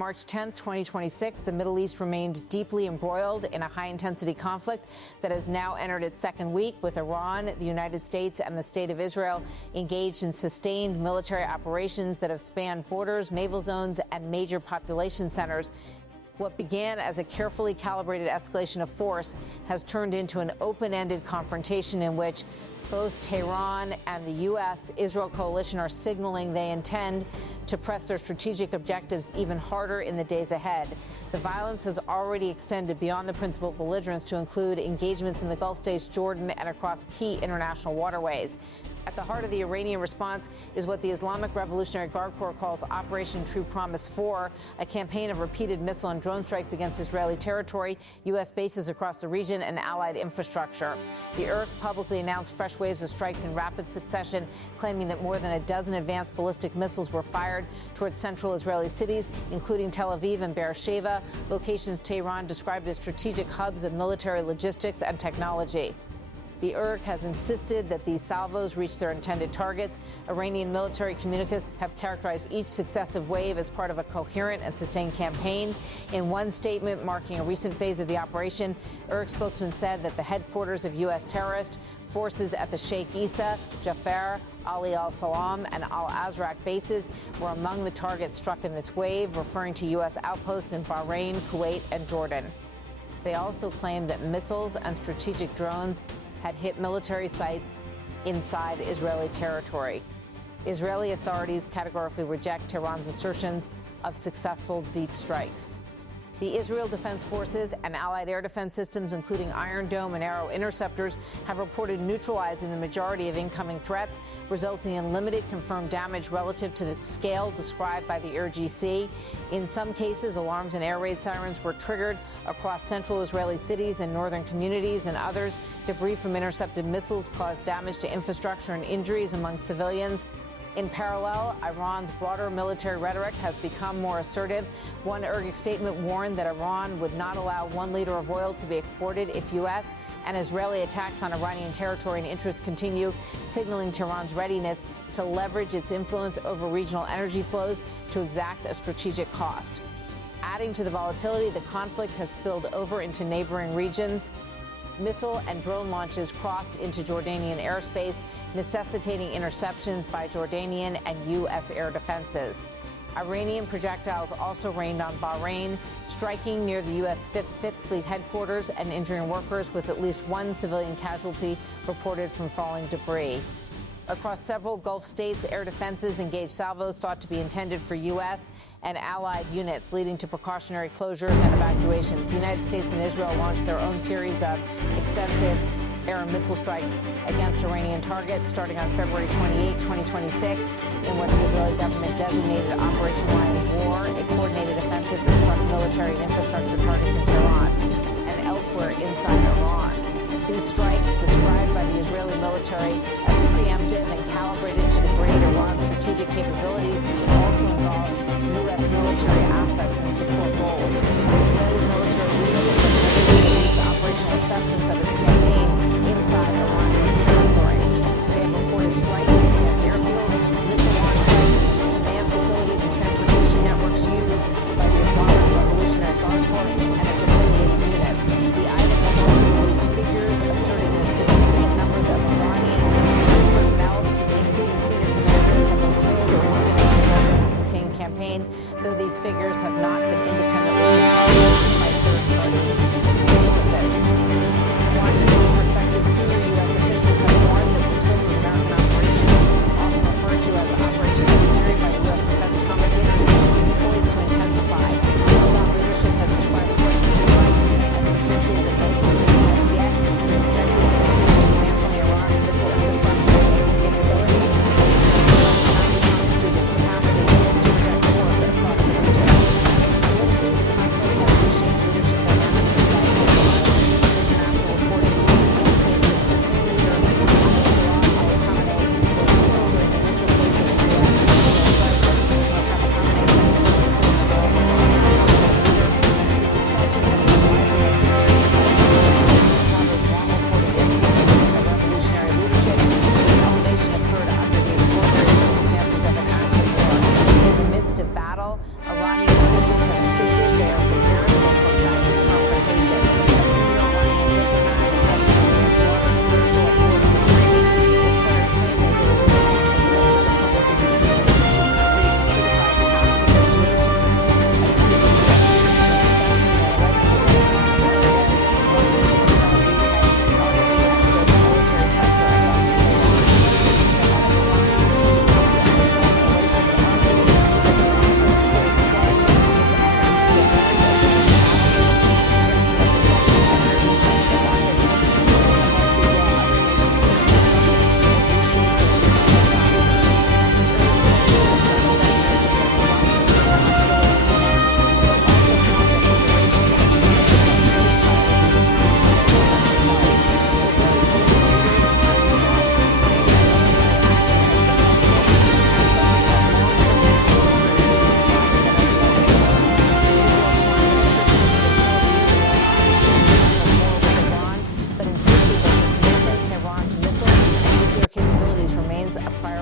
March 10, 2026, the Middle East remained deeply embroiled in a high-intensity conflict that has now entered its second week, with Iran, the United States, and the State of Israel engaged in sustained military operations that have spanned borders, naval zones, and major population centers. What began as a carefully calibrated escalation of force has turned into an open-ended confrontation in which both Tehran and the U.S.-Israel coalition are signaling they intend to press their strategic objectives even harder in the days ahead. The violence has already extended beyond the principal belligerents to include engagements in the Gulf states, Jordan, and across key international waterways. At the heart of the Iranian response is what the Islamic Revolutionary Guard Corps calls Operation True Promise 4, a campaign of repeated missile and drone strikes against Israeli territory, U.S. bases across the region, and allied infrastructure. The IRG publicly announced fresh waves of strikes in rapid succession, claiming that more than a dozen advanced ballistic missiles were fired towards central Israeli cities, including Tel Aviv and Beersheba, locations Tehran described as strategic hubs of military logistics and technology. The IRG has insisted that these salvos reach their intended targets. Iranian military communicants have characterized each successive wave as part of a coherent and sustained campaign. In one statement marking a recent phase of the operation, IRG spokesman said that the headquarters of U.S. terrorist forces at the Sheikh Issa, Jafar, Ali al-Salam, and al-Azraq bases were among the targets struck in this wave, referring to U.S. outposts in Bahrain, Kuwait, and Jordan. They also claimed that missiles and strategic drones had hit military sites inside Israeli territory. Israeli authorities categorically reject Tehran's assertions of successful deep strikes. The Israel Defense Forces and allied air defense systems, including Iron Dome and Arrow interceptors, have reported neutralizing the majority of incoming threats, resulting in limited confirmed damage relative to the scale described by the IRGC. In some cases, alarms and air raid sirens were triggered across central Israeli cities and northern communities. In others, debris from intercepted missiles caused damage to infrastructure and injuries among civilians. In parallel, Iran's broader military rhetoric has become more assertive. One IRG statement warned that Iran would not allow 1 liter of oil to be exported if U.S. and Israeli attacks on Iranian territory and interests continue, signaling Tehran's readiness to leverage its influence over regional energy flows to exact a strategic cost. Adding to the volatility, the conflict has spilled over into neighboring regions. Missile and drone launches crossed into Jordanian airspace, necessitating interceptions by Jordanian and U.S. air defenses. Iranian projectiles also rained on Bahrain, striking near the U.S. Fifth Fleet headquarters and injuring workers, with at least one civilian casualty reported from falling debris. Across several Gulf states, air defenses engaged salvos thought to be intended for U.S. and allied units, leading to precautionary closures and evacuations. The United States and Israel launched their own series of extensive air and missile strikes against Iranian targets starting on February 28, 2026, in what the Israeli government designated Operation Lion's War, a coordinated offensive that struck military and infrastructure targets in Tehran and elsewhere inside Iran. These strikes, described by the Israeli military as preemptive and calibrated to degrade Iran's strategic capabilities, also involved U.S. military assets and support roles. The Israeli military leadership has released operational assessments of its campaign inside Iranian territory. They have reported strikes against airfields, missile launch sites, command facilities, and transportation networks used by the Islamic Revolutionary Guard Corps and its affiliated units. The item has also released figures asserting that significant numbers of Iranian military personnel, including senior commanders, have been killed or wounded in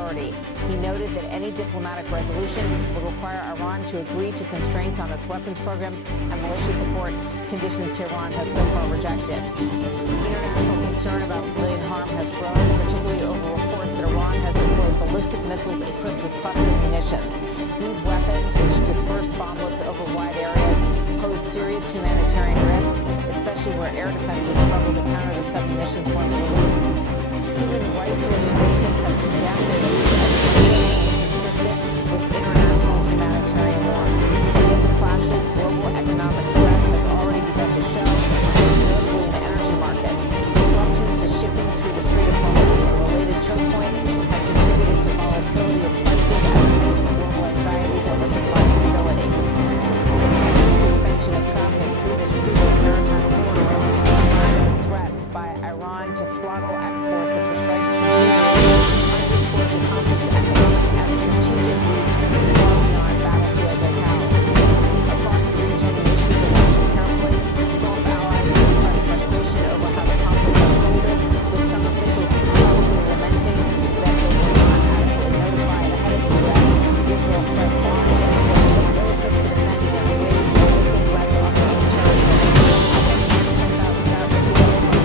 priority. He noted that any diplomatic resolution would require Iran to agree to constraints on its weapons programs and militia support, conditions Tehran has so far rejected. International concern about civilian harm has grown, particularly over reports that Iran has deployed ballistic missiles equipped with cluster munitions. These weapons, which disperse bomblets over wide areas, pose serious humanitarian risks, especially where air defenses struggle to counter the submunitions once released. Human rights organizations have condemned their use of consistent with international humanitarian norms. Amid the clashes, global economic stress has already begun to show, most notably in energy markets. Disruptions to shipping through the Strait of Hormuz and related choke points have contributed to volatility of prices and global anxieties over supply stability. Suspension of traffic through this crucial maritime corridor and threats by Iran to throttle exports if the strikes continue underscore the conflict's economic and strategic reach far beyond battlefield locales. Across the region, nations are watching carefully. Gulf allies express frustration over how the conflict unfolded, with some officials probably lamenting that they were not adequately notified ahead of the U.S. Israel strike launch and they were ill-equipped to defend against waves of missile threats off their own territory.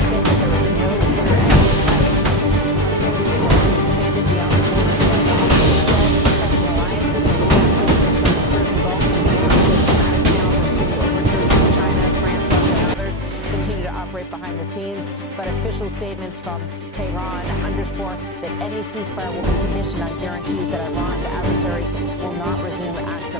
There is no clear end in sight. Hostilities have expanded beyond the borders of Israel, touching alliances and defense systems from the Persian Gulf to Jordan, diplomatic channels, including overtures from China, France, Russia, and others, continue to operate behind the scenes. But official statements from Tehran underscore that any ceasefire will be conditioned on guarantees that Iran's adversaries will not resume access